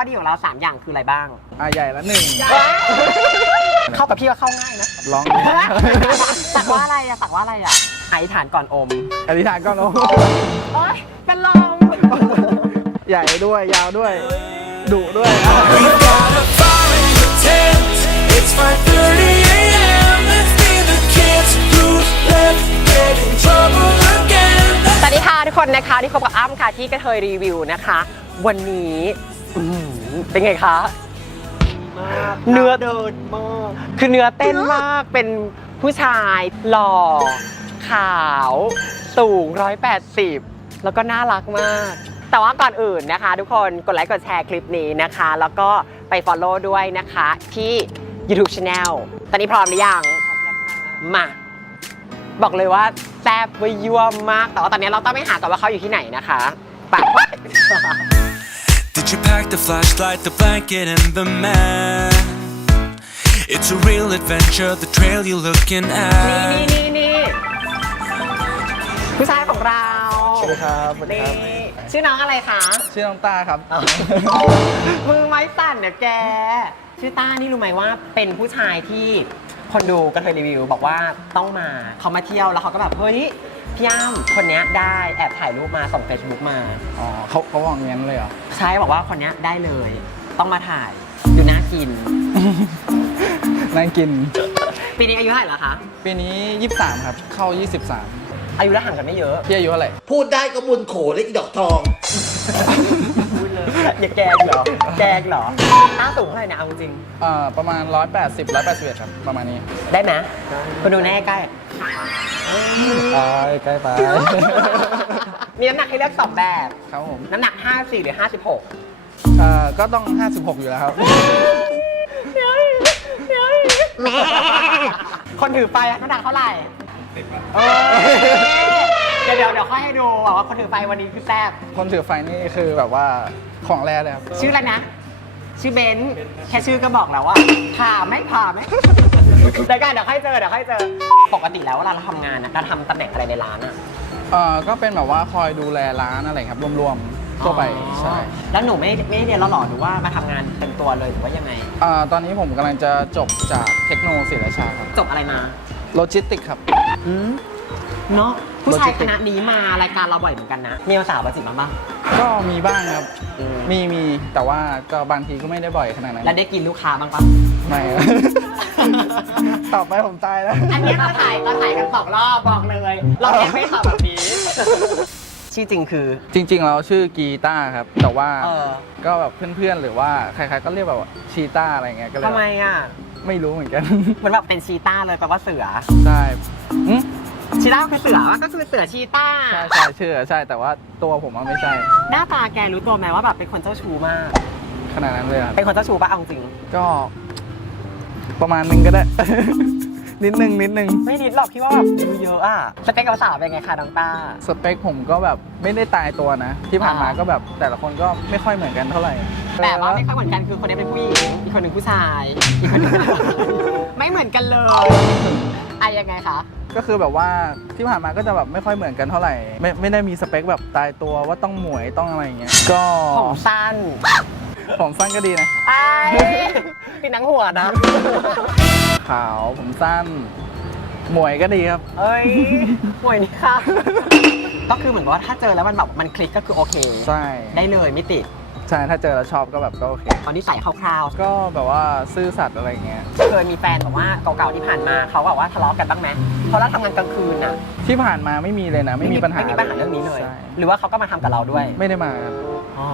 อดีของเรา 3 อย่างคืออะไรบ้าง อะใหญ่ละหนึ่งเข้ากับพี่ก็เข้าง่ายนะลองสักว่าอะไรอะสักว่าอะไรอะอธิษฐานก่อนอมอธิษฐานก่อนโอ้โอ๊ยเป็นลมใหญ่ด้วยยาวด้วยดุด้วย We've got a fire in the tent. It's 5:30 a.m. Let's be the kids who left get in trouble again. สวัสดีค่ะทุกคนนะคะที่พบกับอ้ำค่ะที่กระเทยรีวิวนะคะ วันนี้ อื้อหือเป็นไงคะ เนื้อ เดินมากคือเนื้อเต้นมากเป็นผู้ชายหล่อ ขาว สูง 180 แล้วก็น่ารักมาก แต่ว่าก่อนอื่นนะคะ ทุกคนกดไลค์กดแชร์คลิปนี้นะคะ แล้วก็ไป Follow ด้วยนะคะ ที่ YouTube Channel ตอนนี้พร้อมหรือยัง มา บอกเลยว่าแซ่บเวยยั่วมาก แต่ว่าตอนนี้เราต้องไปหาก่อนว่าเขาอยู่ที่ไหนนะคะปาก Did you pack the flashlight, the blanket, and the map? It's a real adventure, the trail you're looking นี่ at. นี่นี่ผู้ชายของเราสวัสดีครับสวัสดีนี่ครับ ชื่อน้องอะไรคะ ชื่อน้องตาครับ มือไม้สั่นเนี่ยแก ชื่อต้านี่รู้ไหมว่าเป็นผู้ชายที่คนดูกระเทยรีวิว บอกว่าต้องมาเขามาเที่ยวแล้วเขาก็แบบ เฮ้ย พี่ย่ามคนเนี้ยได้แอบถ่ายรูปมาส่ง Facebook มา อ๋อเขาเขาบอกงั้นเลยเหรอ ใช่บอกว่าคนเนี้ยได้เลย ต้องมาถ่ายดูน่ากิน นั่งกิน ปีนี้อายุเท่าไหร่แล้วคะ ปีนี้ 23 ครับ เข้า 23อายุแล้วห่างกันไม่เยอะ พี่อายุเท่าไหร่ พูดได้ก็บุญโขและอีดอกทอง พูดเลย อย่าแกงเหรอ แกงเหรอต้าสูงเท่าไหร่นะเอาจริง เอ่อ ประมาณ 180 181 ครับ ประมาณนี้ ได้ไหมมาดูแน่ใกล้ ไปใกล้ไป มีน้ำหนักให้เลือกสองแบบ ครับผมน้ำหนัก 54 หรือ 56 เอ่อก็ต้อง 56 อยู่แล้วครับ คนถือไฟอะน้ำหนักเท่าไหร่เออเดี๋ยวเดี๋ยวเดี๋ยวค่อยให้ดูบอกว่าคนถือไฟวันนี้คือแซ่บคนถือไฟนี่คือแบบว่าของแรเลยครับ ชื่ออะไรนะ ชื่อเบนซ์แค่ชื่อก็บอกแล้วว่าผ่าไหมผ่าไหม เดี๋ยวกันเดี๋ยวค่อยเจอเดี๋ยวค่อยเจอ ปกติแล้วเวลาเราทำงานนะเราทำตำแหน่งอะไรในร้านอะเอ่อก็เป็นแบบว่าคอยดูแลร้านอะไรครับรวมๆทั่วไปอ๋อใช่แล้วหนูไม่ไม่ได้เรียนแล้วหรอหรือว่ามาทำงานเป็นตัวเลยหรือว่ายังไง เอ่อตอนนี้ผมกำลังจะจบจากเทคโนศิลปาชาครับจบอะไรมาโลจิสติกครับอืมเนาะผู้ชาย Logistics คณะนี้มารายการเราบ่อยเหมือนกันนะมีสาวมาจีบบ้างปะก็มีบ้างครับอืมมีมีแต่ว่าก็บางทีก็ไม่ได้บ่อยขนาดนั้นแล้วได้กินลูกค้าบ้างปะ ไม่ตอบไปผมตายแล้ว อันเนี้ยเราถ่ายเราถ่ายกันสองรอบบอกเลยเราแค่ไม่ทำแบบนี้ ชื่อจริงคือ จริงๆเราชื่อกีตาร์ครับ แต่ว่าเออ ก็แบบเพื่อนๆ หรือว่าใครๆ ก็เรียกแบบว่าชีตาอะไรเงี้ยก็เลยทำไมอะ ไม่รู้เหมือนกัน เหมือนแบบเป็นชีต้าเลยแปลว่าเสือ ใช่อืมชีต้าคือเสือก็คือเสือชีต้า ใช่ใช่ชื่อใช่แต่ว่าตัวผมอะไม่ใช่ หน้าตาแกรู้ตัวไหมว่าแบบเป็นคนเจ้าชู้มาก ขนาดนั้นเลยครับ เป็นคนเจ้าชู้ปะเอาจริง ก็ ประมาณนึงก็ได้ นิดนึงนิดนึง ไม่นิดหรอกพี่ว่าแบบดูเยอะอะสเปคกับสาวเป็นไงคะน้องต้า สเปคผมก็แบบไม่ได้ตายตัวนะ ที่ผ่านมาอ่าก็แบบแต่ละคนก็ไม่ค่อยเหมือนกันเท่าไหร่แต่ว่าไม่ค่อยเหมือนกันคือคนนี้เป็นผู้หญิงอีกคนหนึ่งผู้ชายอีกคนหนึงไม่เหมือนกันเลยอะยังไงคะก็คือแบบว่าที่ผ่านมาก็จะแบบไม่ค่อยเหมือนกันเท่าไหร่ไม่ไม่ได้มีสเปคแบบตายตัวว่าต้องหมวยต้องอะไรอย่างเงี้ยก็ผมสั้น ผมสั้นก็ดีนะ ไอ้ปิดหนังหัวนะ ขาวผมสั้น หมวยก็ดีครับ เอ้ยหวยนี่ค่ะ ก็คือเหมือนกับว่าถ้าเจอแล้วมันแบบมันคลิกก็คือโอเค ใช่ ได้เลยไม่ติด ใช่ถ้าเจอแล้วชอบก็แบบก็โอเค ตอนนี้ใส่คร่าวก็แบบว่าซื่อสัตย์อะไรอย่างเงี้ยๆเคยมีแฟนแบบว่าเก่าๆที่ผ่านมาเขาแบบว่าทะเลาะกันบ้างไหมเพราะเราทำงานกลางคืนน่ะที่ผ่านมาไม่มีเลยนะ ไม่มีปัญหาไม่มีปัญหาเรื่องนี้เลย ใช่หรือว่าเขาก็มาทำกับเราด้วย ไม่ได้มาครับอ๋อ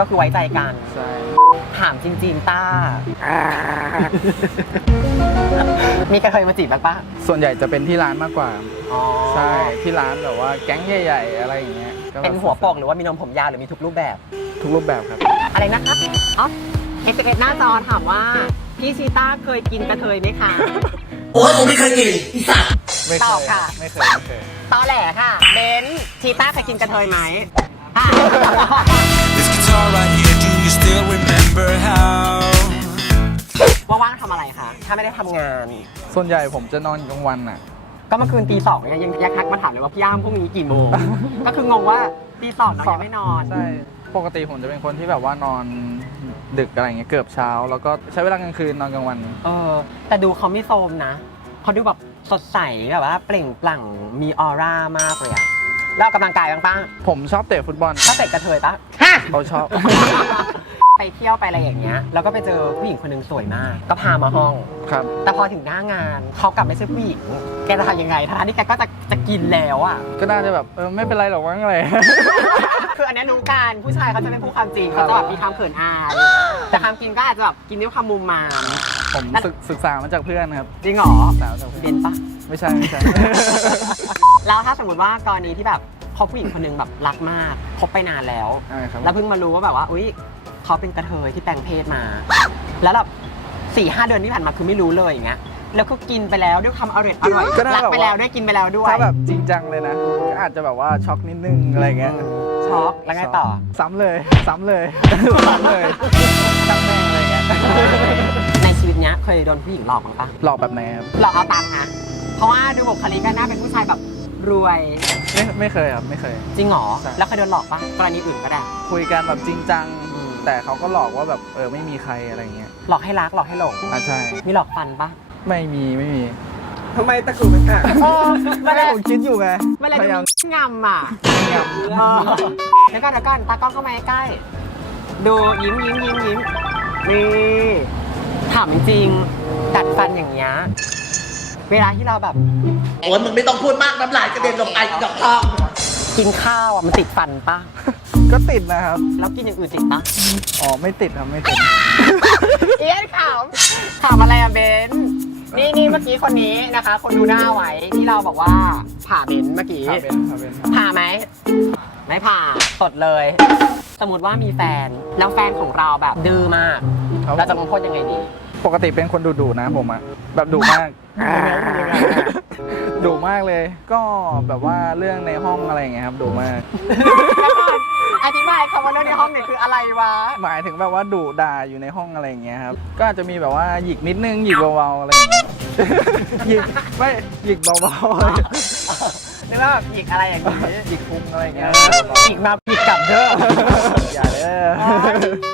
ก็คือไว้ใจกัน ใช่ ถามจริงๆต้า มีกระเทยมาจีบบ้างปะส่วนใหญ่จะเป็นที่ร้านมากกว่า อ๋อใช่ที่ร้านแบบว่าแก๊งใหญ่ ๆ อะไรอย่างเงี้ยก็แบบเป็นหัวโปกหรือว่ามีนมผมยาวหรือมีทุกรูปแบบ ทุกรูปแบบครับ อะไรนะคะอ๋อเอสเอหน้าจอถามว่า พี่ชีต้าเคยกินกระเทยไหมคะ โอ้ยผมไม่เคยกินอีสัตว์ไม่เคตอบยค่ะ ไม่เคยไม่เคยตอแหลค่ะเบนซ์ชีต้าเคยกินกระเทยไหมค่ะ This guitar right here, do you still remember how? ว่างๆทำอะไรคะ ถ้าไม่ได้ทำงาน ส่วนใหญ่ผมจะนอนกลางวันอะ ก็เมื่อคืนตีสองยังยังยักทักมาถามเลยว่าพี่ย่ามพรุ่งนี้กี่โมง ก็คืองงว่าตีสองน้องยังไม่นอน ใช่ ปกติผมจะเป็นคนที่แบบว่านอนดึกอะไรเงี้ยเกือบเช้า แล้วก็ใช้เวลากลางคืนนอนกลางวัน เออ แต่ดูเขาไม่โทรมนะเขาดูแบบสดใสแบบว่าเปล่งปลั่งมีออร่ามากเลยอะแล้วออกกำลังกายบ้างป้าผมชอบเตะฟุตบอลถ้าเตะกระเทยปะ เขาชอบ ไปเที่ยวไปอะไรอย่างเงี้ย แล้วก็ไปเจอผู้หญิงคนหนึ่งสวยมาก ก็พามาห้อง ครับ แต่พอถึงหน้างานเขากลับไม่ใช่ผู้หญิง แกจะทำยังไงทั้งที่แกก็จะจะกินแล้วอะก็น่าจะแบบเออไม่เป็นไรหรอกมั้งอะไร คืออันเนี้ยรู้การผู้ชายเขาจะไม่พูดความจริงครัเขาบจะแบบมีความเขินอายแต่ความกินก็อาจจะแบบกินด้วยความมุมมาม ผมศึกศึกษามาจากเพื่อนครับจริงเหรอศึกษามาจากเพื่อนเด่นปะ ไม่ใช่ไม่ใช่ แล้วถ้าสมมติว่ากรณีที่แบบเขาผู้หญิงคนหนึงแบบรักมากคบไปนานแล้ว อ่าครับ แล้วเพิ่งมารู้ว่าแบบว่าอุ้ยเขาเป็นกระเทยที่แปลงเพศมา แล้วแบบสี่ห้าเดือนที่ผ่านมาคือไม่รู้เลยอย่างเงี้ยแล้วก็กินไปแล้วด้วยความอร่อยอร่อยก็น่ารักแบบไปว่า แล้วด้วยกินไปแล้วด้วยถ้าแบบจริงจังเลยนะก็อาจจะแบบว่าช็อกนิดนึงอะไรเงี้ย ช็อกแล้วไงต่อ ซ้ำเลยซ้ำเลยซ้ำเลยตั้งแม่งอะไรเงี้ยในชีวิตเนี้ยเคยโดนผู้หญิงหลอกบ้างปะหลอกแบบไหนครับหลอกเอาตังค์นะเพราะว่าดูบุคลิกก็น่าเป็นผู้ชายแบบรวย ไม่ไม่เคยครับไม่เคย จริงเหรอ ใช่ แล้วเคยโดนหลอกปะกรณีอื่นก็ได้ คุยกันแบบจริงจังอืมแต่เขาก็หลอกว่าแบบเออไม่มีใครอะไรเงี้ยหลอกให้รักหลอกให้หลง อะใช่ มีหลอกฟันปะไม่มีไม่มี ทำไมตะกุกตะกักเออไม่ได้ผมคิดอยู่ไงเมื่อไหรพจะยายามมีงำอะงเออเดี๋ยวก่อนเดี๋ยวก่อนตากล้องเข้ามาใกล้ดูยิ้มยิ้มยิ้มยิ้มนี่ถามจริงๆดัดฟันอย่างเงี้ยเวลาที่เราแบบ โอ้ยมึงไม่ต้องพูดมากน้ำลายกระเด็นลงไปอีดอกทอง กินข้าวอะมันติดฟันปะำก็ติดนะครับ แล้วกินอย่างอื่นติดปะอ๋อ ไม่ติดครับ ไม่ติด เอียนขาวถามอะไรอะเบน นี่นี่เมื่อกี้คนนี้นะคะ คนดูหน้าไว้ที่เราบอกว่าผ่าเบนเมื่อกี้ ครับเป็นครับเป็นผ่าไหม ไม่ผ่าสดเลย สมมติว่ามีแฟน แล้วแฟนของเราแบบดื้อมาก ครับเราจะลงโทษยังไงดีปกติเป็นคนดุๆนะผมอะแบบดุมาก ดุมากเลย ก็แบบว่าเรื่องในห้องอะไรอย่างเงี้ยครับดุมาก แล้วก่อน อธิบายคำว่าเรื่องในห้องเนี่ยคืออะไรวะ หมายถึงแบบว่าดุด่าอยู่ในห้องอะไรอย่างเงี้ยครับ ก็อาจจะมีแบบว่าหยิกนิดนึงหยิกเบาๆอะไรอย่างเงี้ย หยิกไม่หยิกเบาๆอะไรนึกว่าแบบหยิกอะไรอย่างนี้หยิกพุงอะไรอย่างเงี้ยหยิกมาหยิกกลับเด้ออย่าเด้อ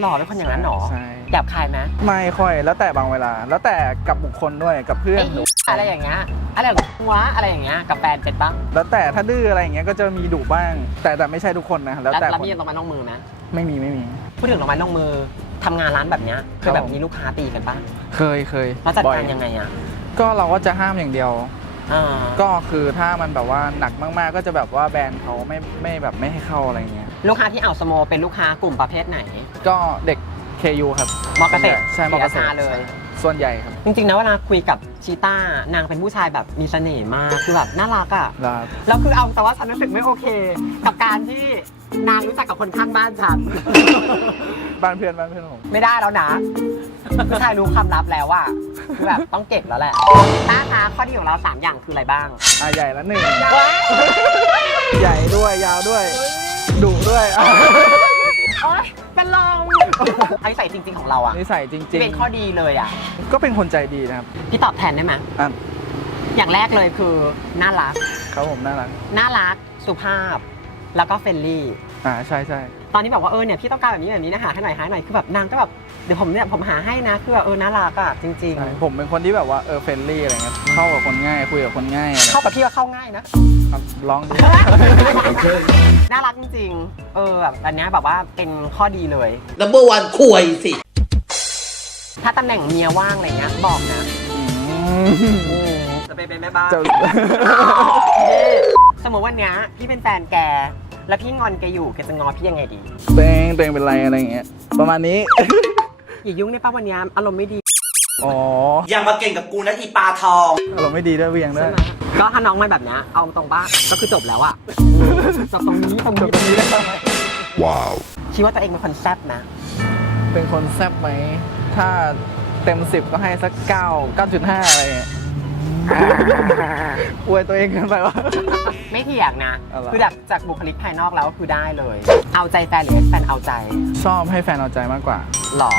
หล่อเป็นคนอย่างนั้นหรอใช่หยาบคายไหมไม่ค่อยแล้วแต่บางเวลา แล้วแต่กับบุคคลด้วยกับเพื่อนไอ้หนูอะไรอย่างเงี้ยอะไรอย่างวะอะไรอย่างเงี้ยกับแฟนเป็นปะแล้วแต่ถ้าดื้ออะไรอย่างเงี้ยก็จะมีดุบ้าง แต่แต่ไม่ใช่ทุกคนนะแล้วแต่แล้วคนมีลงไม้ลงมือไหมไม่มีไม่มีพูดถึงลงไม้ลงมือทำงานร้านแบบเนี้ยเคยแบบครับผมมีลูกค้าตีกันปะเคยเคยเราจัดบ่อการยังไงอะก็เราก็จะห้ามอย่างเดียวอ่าก็คือถ้ามันแบบว่าหนักมาก ๆ ก็จะแบบว่าแบรนด์เขาไม่ไม่แบบไม่ให้เข้าอะไรเงี้ยลูกค้าที่อ่าวสโมเป็นลูกค้ากลุ่มประเภทไหน ก็เด็ก KU ครับมอเกษตรใช่มอเกษตรศเลย ส่วนใหญ่ครับจริงๆนะเวลาคุยกับชีต้านางเป็นผู้ชายแบบมีเสน่ห์มากคือแบบน่ารักอะแล้วแล้วคือเอาแต่ว่าฉันรู้สึกไม่โอเค กับการที่นางรู้จักกับคนข้างบ้านฉัน บ้านเพื่อนบ้านเพื่อนผมไม่ได้แล้วนะผู้ชายรู้ความลับแล้วอะคือแบบต้องเก็บแล้วแหละต้าคะข้อดีของเราสามอย่างคืออะไรบ้างอะใหญ่ละหนึ่งใหญ่ด้วยยาวด้วยดุด้วยอะโอ๊ย เป็นลมไอ้ใส่จริง ๆ ของเราอะนิสัยจริที่งเป็นข้อดีเลยอะ ๆ ก็เป็นคนใจดีนะครับพี่ตอบแทนได้ไหมอะอย่างแรกเลยคือน่ารักครับผมน่ารักน่ารักสุภาพ แล้วก็เฟรนลี่ อ่าใช่ใช่ ตอนนี้บอกว่าเออเนี่ยพี่ต้องการแบบนี้แบบนี้นะหาให้หน่อยหาให้หน่อยคือแบบนางก็แบบเดี๋ยวผมเนี่ยผมหาให้นะคือแบบเออน่ารักอะจริงใช่ผมเป็นคนที่แบบว่าเออเฟรนลี่อะไรเงี้ยเข้ากับคนง่ายคุยกับคนง่ายอะไรๆ เข้ากับพี่ก็เข้าง่ายนะ ครับลองดู น่ารักจริงๆ เออแบบอันเนี้ยแบบว่าเป็นข้อดีเลยนัมเบอร์วันควยสิ ถ้าตำแหน่งเมียว่างอะไรเงี้ยบอกนะอืมจะไปเป็นแม่บ้านจะสมมติวันเนี้ยพี่เป็นแฟนแก แล้วพี่งอนแกอยู่แกจะงอพี่ยังไงดีเตวเองเตวเองเป็นไรอะไรเงี้ยประมาณนี้ อย่ายุ่งได้ป่ะวันเนี้ยอารมณ์ไม่ดีอ๋ออย่ามาเก่งกับกูนะอีปลาทอง อารมณ์ไม่ดีด้วยเวียงด้วใช่ยไหมก็ถ้าน้องมาแบบเนี้ยเอาตรงป่ะก็คือจบแล้วอะจบตรงนี้ตรงนี้ตรงนี้เลยว้าวคิดว่าตัวเองเป็นคนแซ่บนะเป็นคนแซ่บไหม ถ้าเต็มสิบก็ให้สักเก้าเก้าจุดห้าอะไรเงี้ย อวยตัวเองเกันไปวะ ไม่เถียงนะ อะไร คือจากจากบุคลิกภายนอกแล้วก็คือได้เลย เอาใจแฟนหรือแฟนเอาใจชอบให้แฟนเอาใจมากกว่า หรอ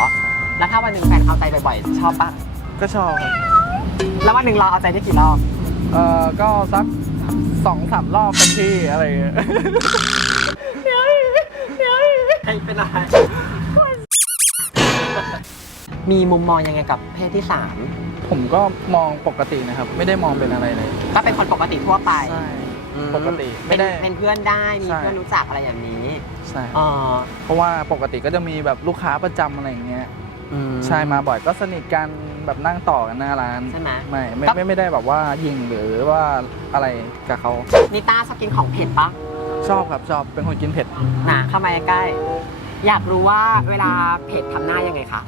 แล้วถ้าวันหนึ่งแฟนเอาใจบ่อยๆ ชอบปะก็ชอบครับแล้ววันหนึ่งเราเอาใจได้กี่รอบ เออก็สักสองสามรอบเป็นที่อะไรเงี้ยเป็นไร มีมุมมองยังไงกับเพศที่สาม ผมก็มองปกตินะครับ ไม่ได้มองเป็นอะไรเลยก็เป็นคนปกติทั่วไปใช่อืมปกติเป็ไม่นได้เป็นเพื่อนได้มีใช่ เพื่อนรู้จักอะไรอย่างนี้ใช่อ๋อเพราะว่าปกติก็จะมีแบบลูกค้าประจำอะไรอย่างเงี้ยอืมใช่มาบ่อยก็สนิทกันแบบนั่งต่อกันหน้าร้านใช่ไหม ไม่ไม่ก็ไม่ไม่ได้แบบว่ายิงหรือว่าอะไรกับเขานิต้าชอบกินของเผ็ดปะชอบครับชอบเป็นคนกินเผ็ด นะเข้ามาใกล้ๆ อยากรู้ว่าเวลาเผ็ดทำหน้ายังไงคะ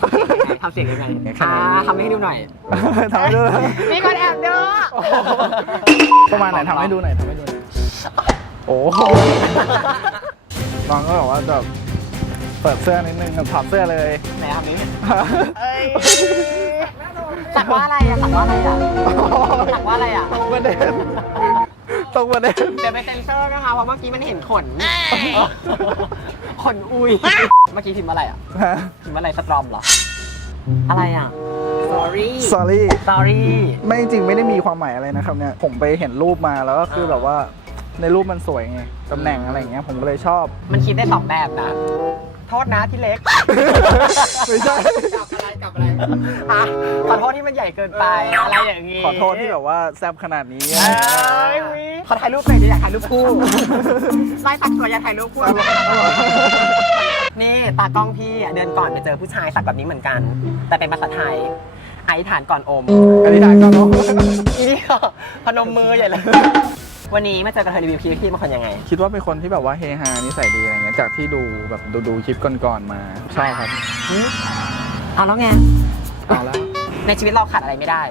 ทำเสียงยังไงอ่าทำให้ดูหน่อย ทำให้ดูหน่อยมีคนแอบดูประมาณไหนทำให้ดูหน่อยทำให้ดูหน่อยโอ้โหน้องก็บอกว่าแบบเปิดเสื้อนิดนึงถอดเสื้อเลยไหนทำนี้เอ้ยสักว่าอะไรอะสักว่าอะไรอะสักว่าอะไรอะตรงประเด็นตรงประเด็นเดี๋ยวไปเซ็นเซอร์นะคะเพราะเมื่อกี้มันเห็นขน ขนอุย เมื่อกี้พิมพ์อะไรอะพิมพ์อะไรสตรอมเหรอ อะไรอะ sorry sorry sorry ไม่จริงไม่ได้มีความหมายอะไรนะครับเนี่ย ผมไปเห็นรูปมาแล้วก็คือแบบว่าในรูปมันสวยไง ตำแหน่งอะไรอย่างเงี้ยผมก็เลยชอบ มันคิดได้สองแบบนะ โทษนะที่เล็ก ไม่ใช่ กลับอะไร กลับอะไรอะขอโทษที่มันใหญ่เกินไปอะไรอย่างงี้ขอโทษที่แบบว่าแซบขนาดนี้เอ้ยวิขอถ่ายรูปหน่อยดิอยากถ่ายรูปคู่ไล่สักตัวอยากถ่ายรูปคู่นี่ตากล้องพี่อะเดือนก่อนไปเจอผู้ชายสักแบบนี้เหมือนกัน แต่เป็นภาษาไทยอธิษฐานก่อนอมอธิษฐานก็น้องอีนี่พนมมือใหญ่เลย วันนี้มาเจอกับเธอรีวิวพี่พี่เป็นคนยังไง คิดว่าเป็นคนที่แบบว่าเฮฮานิสัยดีอะไรเงี้ย จากที่ดูแบบดูดูคลิปก่อนๆมาชอบครับ เอาแล้วไง เอาแล้วในชีวิตเราขาดอะไรไม่ได้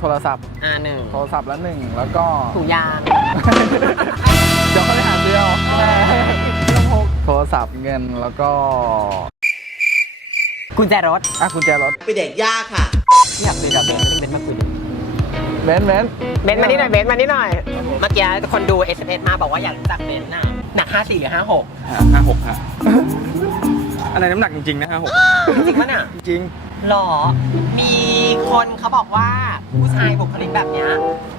โทรศัพท์ อ่าหนึ่งโทรศัพท์ละหนึ่งแล้วก็ ถุงยาง เดี๋ยวเขาไปหาเดียวโทรศัพท์เงินแล้วก็กุญแจรถ อะกุญแจรถเป็นเด็กยากค่ะอยากคุยกับเบนซ์เบนซ์มาคุยดิเบนซ์เบนซ์เบนซ์มานี่หน่อยเบนซ์มานี่หน่อย เมื่อกี้คนดู s อ s มาบอกว่าอยากรู้จักเบนซ์น่ะหนัก 54 หรือ 56 ห้าหกฮะ อะไรน้ำหนักจริงๆนะห้าหกจริงปะน่ะจริง หรอ มีคนเขาบอกว่าผู้ชายบุคลิกแบบเนี้ย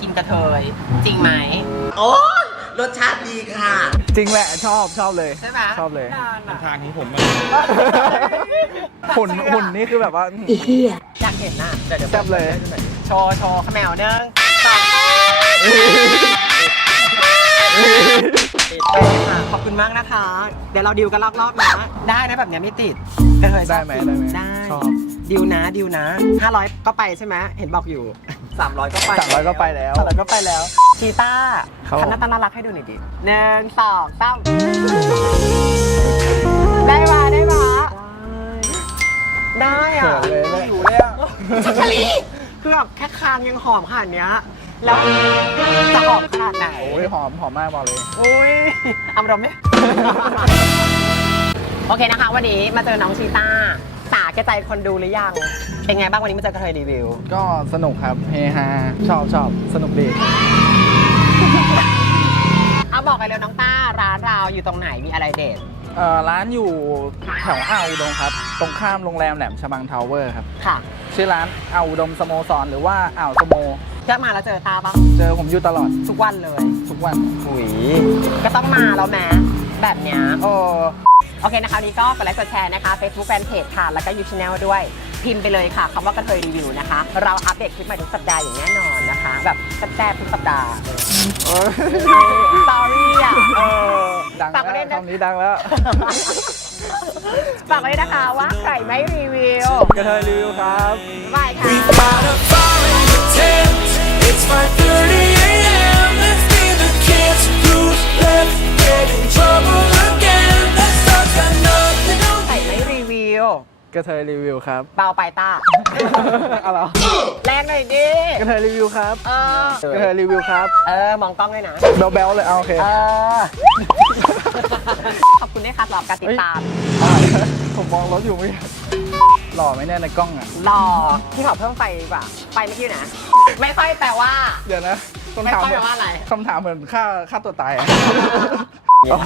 กินกระเทย จริงไหม โอ้ยรสชาติดีค่ะ จริงแหละชอบชอบเลยใช่ไหมชอบเลยนานอะทางของผมมันหุ่นหุ่นนี่คือแบบว่า อยากเห็นน่ะเดี๋ยวเดี๋ยวแซ่บเลย โชว์โชว์ขมแมวหนึงสอง ขอบคุณมากนะคะ เดี๋ยวเราดิวกันรอบๆนะ ได้นะแบบเนี้ยไม่ติดกระเทยชอบได้ไหมได้ไหมได้ชอบ ดิวนะดิวนะ 500 ก็ไปใช่ไหมเห็นบอกอยู่ 300 ก็ไปสามร้อยก็ไปแล้ว สามร้อยก็ไปแล้วชีต้าครับทำหน้าตาน่ารักให้ดูหน่อยดิหนึ่งสองสามได้มาได้มาได้อะเขินเลยแม่อยู่เลยอะ ชักชะลีคือแบบแค่คางยังหอมขนาดเนี้ย แล้วจะหอมขนาดไหน โอ้ยหอมหอมมากบอกเลย โอ้ยอารมณ์เนี่ยโอเคนะคะ วันนี้มาเจอน้องชีต้าสาแก่ใจคนดูหรือยัง เป็นไงบ้างวันนี้มาเจอกระเทยรีวิว ก็สนุกครับเฮฮาชอบชอบสนุกดี เอาบอกไปเลยน้องต้าร้านเราอยู่ตรงไหนมีอะไรเด็ด เอ่อร้านอยู่แถวอ่าวอุดมครับ ตรงข้ามโรงแรมแหลมฉบังทาวเวอร์ครับ ค่ะ ชื่อร้านอ่าวอุดมสโมสรหรือว่าอ่าวสโม เพื่อมาแล้วเจอตาปะเจอผมอยู่ตลอดทุกวันเลย ทุกวันหุยก็ต้องมาแล้วแม้แบบเนี้ยโอ้โอเคนะคะวันนี้ก็กดไลค์กดแชร์นะคะ Facebook Fanpage ค่ะ แล้วก็ YouTube Channel ด้วย พิมพ์ไปเลยค่ะคำว่ากระเทยรีวิวนะคะ เราอัปเดตคลิปใหม่ทุกสัปดาห์อย่างแน่นอนนะคะ แบบแซ่บๆทุกสัปดาห์สตอรี่อะเออดังฝากไว้แล้ด้ววยนะคำนี้ดังแล้วฝากไว้ด้วยนะคะว่าใครไม่รีวิวกระเทยรีวิวครับบายค่ะ ใครไม่รีวิวกระเทยรีวิวครับเบาไปต้าอะไรแรงหน่อยดิ กระเทยรีวิวครับเออ กระเทยรีวิวครับเออ มองกล้องด้วยนะ แบลๆเลยเอาโอเคเออ ขอบคุณด้วยค่ะสำหรับการติดตาม ผมมองรถอยู่ไม่ หล่อไหมเนี่ยในกล้องอะรอพี่ขอเพิ่มไฟดีกว่า ไฟเมื่อกี้นะ ไม่ค่อยแปลว่า เดี๋ยวนะไม่คำถามค่อยแปลว่าอะไร คำถามเหมือนฆ่าฆ่าตัวตายอะเดี๋ยว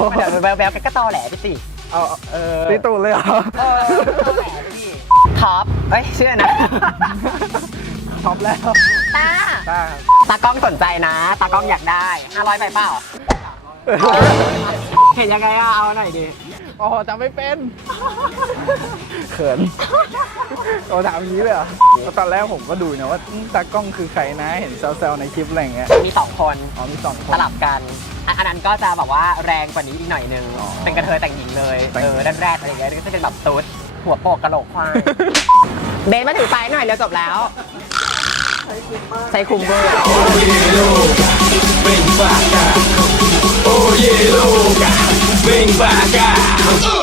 แววแววๆก็ตอแหลไปสิเอาเออตีตูดเลยเหรอเออตอแหลไปดิท็อปเอ้ยเชื่อนะท็อปแล้วตาได้ตากล้องสนใจนะ ตากล้องอยากได้500ไปเปล่า เห็นยังไงอะเอาหน่อยดิโอ้อฮอล์จำไม่เป็นเขินโอ้ถามอย่างนี้เลยเหรอตอนแรกผมก็ดูนะว่าอืมตากล้องคือใครนะเห็นแซวๆในคลิปอะไรอย่างเงี้ยมีสองคนอ๋อมีสองคสนลับกันอะอันนั้นก็จะแบบว่าแรงกว่านี้อีกหน่อยนึงอ๋อเป็นกระเทยแต่งหญิงเลยแต่งเออแรกๆอะไรอย่างเงี้ยก็จะเป็นแบบตุ๊ดหัวโปกกระโหลกควายเบนมาถือไฟหน่อยเร็วจบแล้วใช้คุมเบอร์ Vem pra cá, oh yeah, louca. Vem pra cá.